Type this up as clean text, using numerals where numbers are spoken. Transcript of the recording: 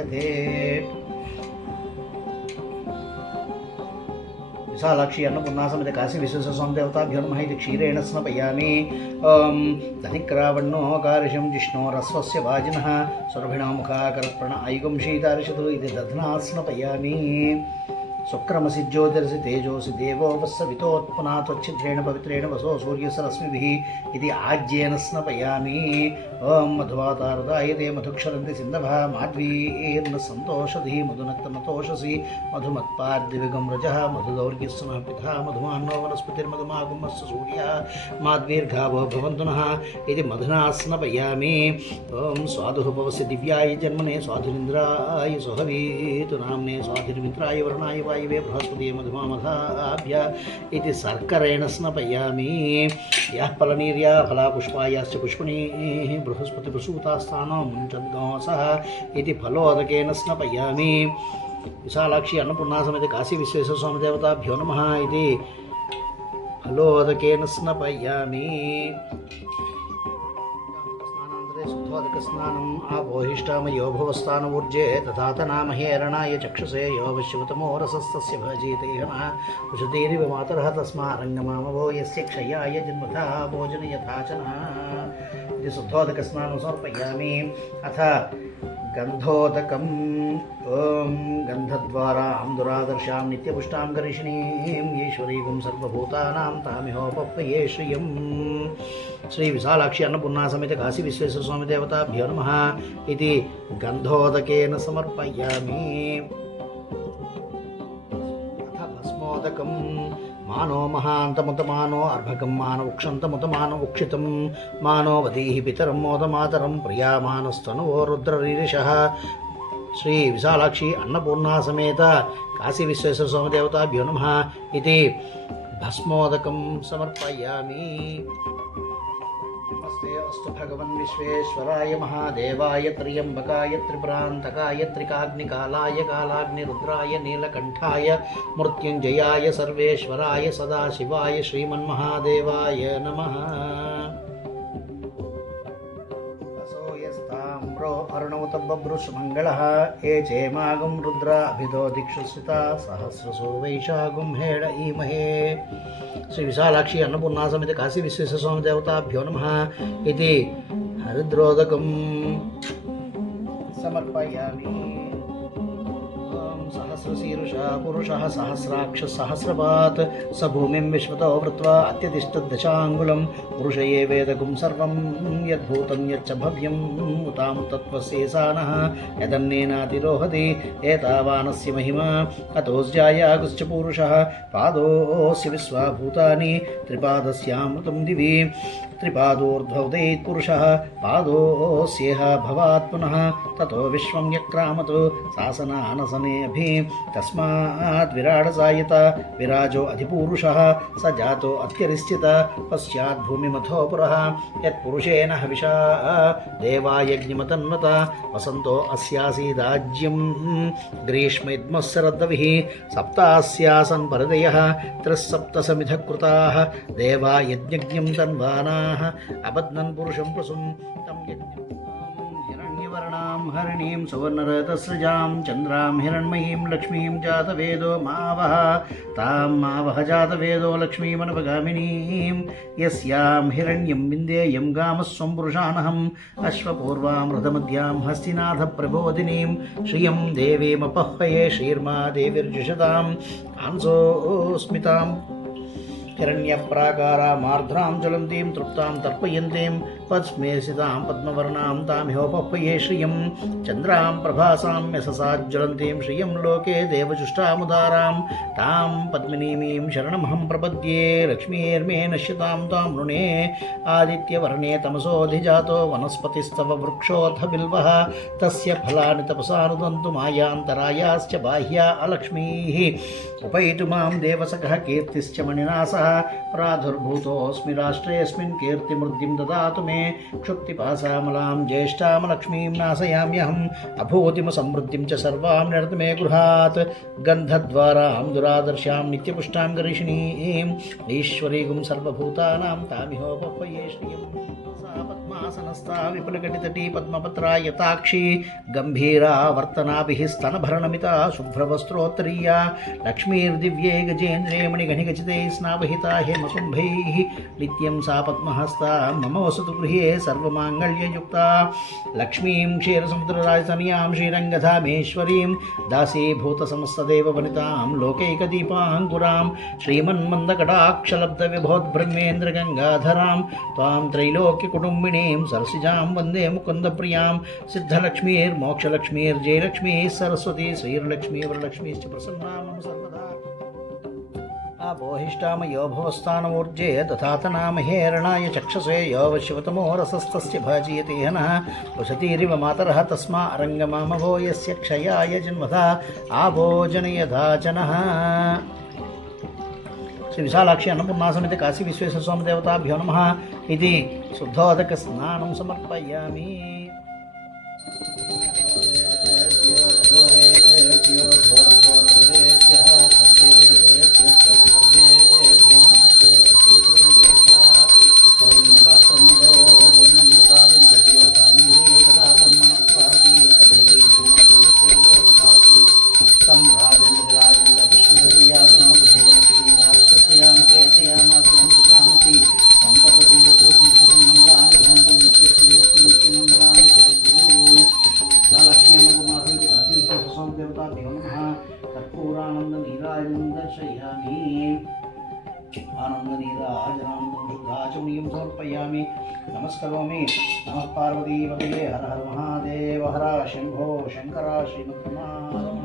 సంగతే. విశాలాక్షి అన్నపూర్ణా సమేత కాశీ విశ్వేశ్వర దేవతాభ్యో నమః. ఇది క్షీరేణ స్నపయామి. ఓం ధనిక్రావణ్ణో కారిషం జిష్ణోరస్వస్య భాజినః సురభిణాముఖాకరప్రణ ఐగుం శీతారిషతు. ఇది దధ్నా స్నపయామి. శుక్రమసి జ్యోతిరసి తేజోసి దేవోపస్సవితోత్పునా త్వచ్ఛిద్రేణ పవిత్రేణ వసో సూర్యసరశ్మిభిః. ఇది ఆజ్యేన స్నపయామి. ఓం మధువాతారుదాయతే మధుక్షరంతి సింధవః. మాధ్వీర్న సంతోషధి మధునక్తమతోషసి. మధుమత్పాద్దివిగం రజః మధుదౌర్గ్యస్సునః పితా. మధుమాన్నో వనస్పతిర్మధుమాగుమస్సు సూర్యः. మాద్వీర్ఘావో భవంతు నః. ఇది మధునా స్నపయామి. ఓం స్వాదుః పవస్య దివ్యాయ జన్మనే స్వాధురింద్రాయ సుహవీతు నామ్నే స్వాధుర్మిత్రాయ వరుణాయ వాయువే బృహస్పతి మధుమామధాభ్య. ఇది శర్కరేణ స్నపయామి. యః ఫలనీర్యా ఫలాపుష్పాయాశ్చ పుష్పణీః బృహస్పతి ప్రసూతాస్థానం ముంచద్గాంసః. ఇది ఫలోదకేన స్నపయామి. విశాలాక్షి అన్నపూర్ణా సమేత కాశీ విశ్వేశ్వర స్వామి దేవతాభ్యో నమః. ఇది ఫలోదకేన స్నపయామి. శుద్ధోదక స్నానం ఆపోహిష్టామయో భవస్థాన ఊర్జే తథాతనామహేరణాయ చక్షుషే యో వశ్యవతమో రసస్తస్య భజీతేహన ఉషతీరివ మాతరః తస్మారంగమామవో యస్య క్షయాయ జన్మథా భోజన యథాచన. ఇది శుద్ధోదక స్నానం సమర్పయామి. అథ గంధోదకం. ఓం గంధద్వారాం దురాదర్శాం నిత్యపుష్టాం గరిషిణీం ఈశ్వరీగుం సర్వభూతానాం తామిహోపప్పయే శ్రియం. శ్రీ విశాలాక్షి అన్నపూర్ణా సమేత కాశీ విశ్వేశ్వర స్వామి దేవతాభ్యో నమః. ఇది గంధోదకేన సమర్పయామి. అథ భస్మోదకం. మానో మహాంతముతమానో అర్భకం మాన ఉక్షంతముతమాన ఉక్షితం మానో వదీః పితరం మోదమాతరం ప్రియామానస్తనువో రుద్రరీరిషః. శ్రీ విశాలాక్షి అన్నపూర్ణా సమేత కాశీ విశ్వేశ్వర స్వామి దేవతాభ్యో నమః. ఇది భస్మోదకం సమర్పయామి. నమస్తే అస్తు భగవన్ విశ్వేశ్వరాయ మహాదేవాయ త్ర్యంబకాయ త్రిపురాంతకాయ త్రికాగ్నికాలాయ కాలాగ్నిరుద్రాయ నీలకంఠాయ మృత్యుంజయాయ సర్వేశ్వరాయ సదాశివాయ శ్రీమన్మహాదేవాయ నమః. అసోయస్తామ్రో అరుణవతబ్బృషుమంగళః. ఏ చేమాగం రుద్ర అభిదో దిక్షుస్థిత సహస్రసో వైశాఖం హేళ ఈమహే. శ్రీ విశాలాక్షి అన్నపూర్ణా సమేత కాశీ విశ్వేశ్వర స్వామి దేవతాభ్యో నమః. ఇది హరిద్రోదకం సమర్పయామి. సహస్రశీర్ష పురుషः సహస్రాక్ష సహస్రపాత్ స భూమిం విశ్వతో వృత్వా అత్యతిష్టదశాంగుళం. పురుష ఏ వేదకం సర్వం యద్భూతం యచ్చ భవ్యం ఉతాం తత్వస్యేసానః యదన్నేనాతిరోహతి ఏతావానస్య మహిమా. అతోస్యాయాగుశ్చ పురుషः పాదోస్య విశ్వాభూతాని త్రిపాదస్యామృతం దివి. త్రిపాదోర్ధ్వోదయేత్ పురుషः పాదోస్యేహ భవాత్ పునః. తతో విశ్వం యక్రామతు శాసనానసనేభి. తస్మాత్ విరాడసాయత విరాజో అధిపూరుషः స జాతో అత్యరిస్థిత పశ్చాత్ భూమిమథో పురః. యత్పురుషేణ హవిషా దేవాయజ్ఞమతన్వత వసంతో అస్యాసీదాజ్యం గ్రీష్మయుగ్మశరద్రవిః. సప్తాస్యాసన్ పరదయః త్రిస్సప్తసమిధ కృతాః దేవా యజ్ఞజ్ఞం తన్వానాః అబధ్నన్ పురుషం ప్రసుం తం యజ్ఞం. హిరణ్యవర్ణాం హరిణీం సువర్ణరతస్రజాం చంద్రాం హిరణ్మయీం లక్ష్మీం జాతవేదో మావహ. తాం మావహ జాతవేదో లక్ష్మీమనవగామినీం. యస్యాం హిరణ్యం విందేయం గామస్వం పురుషానహం. అశ్వపూర్వాం రథమధ్యాం హస్తినాథ ప్రబోధినీం. శ్రియం దేవీమపహ్వయే శ్రీర్మా దేవిర్జుషతాం కాంసోస్మితాం. హిరణ్యప్రాకారామార్ధ్రాం జ్వలంతీం తృప్తాం తర్పయంతీం పద్మేసితాం పద్మవర్ణాం తామిహోపహ్వయే శ్రియం. చంద్రాం ప్రభాసాం యశసాజ్వలంతీం శ్రియం లోకే దేవజుష్టాముదారాం. తాం పద్మినీమీం శరణమహం ప్రపద్యే. లక్ష్మీర్మే నశ్యతాం తాం నృణే. ఆదిత్యవర్ణే తమసోధిజాతో వనస్పతిస్తవ వృక్షోऽథ బిల్వः. తస్య ఫలాని తపసానుదంతు మాయాంతరాయాశ్చ బాహ్యా అలక్ష్మీః. ఉపైతు మాం దేవసఖः కీర్తిశ్చ మణినాసः. ప్రాదుర్భూతోऽస్మి రాష్ట్రేऽస్మిన్ కీర్తిమృద్ధిం దదాతు మే. క్షుక్తిపాసామలాం జ్యేష్ఠామలక్ష్మీం నాశయామ్యహం. అభూతిమ సమృద్ధిం చ సర్వాం నిరత మే గృహాత్. గంధద్వారాం దురాదర్శాం నిత్యపుష్టాం గరిషిణీం. ఈశ్వరీగుం సర్వభూతానాం తామిహోపహ్వయే శ్రియం. సా పద్మా పద్మాసనస్థా విపులకటితటీ పద్మపత్రా యతాక్షి గంభీరా వర్తనాభిః స్తనభరణమితా శుభ్రవస్త్రోత్తరీయా లక్ష్మీర్దివ్యే గజేంద్రే మణిగణిగచితైः స్నాపహితా హేమకుంభైः నిత్యం సా పద్మహస్తా మమ వసతు గృహే సర్వమాంగళ్యయుక్తా లక్ష్మీం క్షీరసముద్రరాజతనయాం శ్రీరంగధామేశ్వరీం దాసీభూతసమస్తదేవవనితాం లోకైకదీపాంకురాం శ్రీమన్మందకటాక్షలబ్ధవిభోద్బ్రహ్మేంద్రగంగాధరాం త్వాం त्रैलोक्यकुटुम्बिनीं सरसिजां वन्दे मुकुन्दप्रियां सिद्धलक्ष्मीर्मोक्षलक्ष्मीर्जयलक्ष्मीः सरस्वती श्रीर्लक्ष्मी वरलक्ष्मीश्च प्रसन्ना मम सर्वदा आपोहिष्टामयो भवस्थानमूर्जे दधातनामहेरणाय चक्षसे यो वश्यवतमो रसस्तस्य भाजीयते हनः वसतीरिव मातरः तस्मा अरङ्गमामभो यस्य क्षयाय जन्मधा आभोजनयधा जनः श्री विशालाक्षी अन्नपूर्णा समेत काशी विश्वेश्वर स्वामी देवताभ्यो नमः इति शुद्धोदक स्नानं समर्पयामि। कर्पूरानंद नीराजनं दर्शयामि आनंद नीराजनं शुद्धाचमनीयं समर्पयामि नमस्करोमि नमः पार्वती पतये हर हर महादेव हर शंभो शंकर श्रीमद्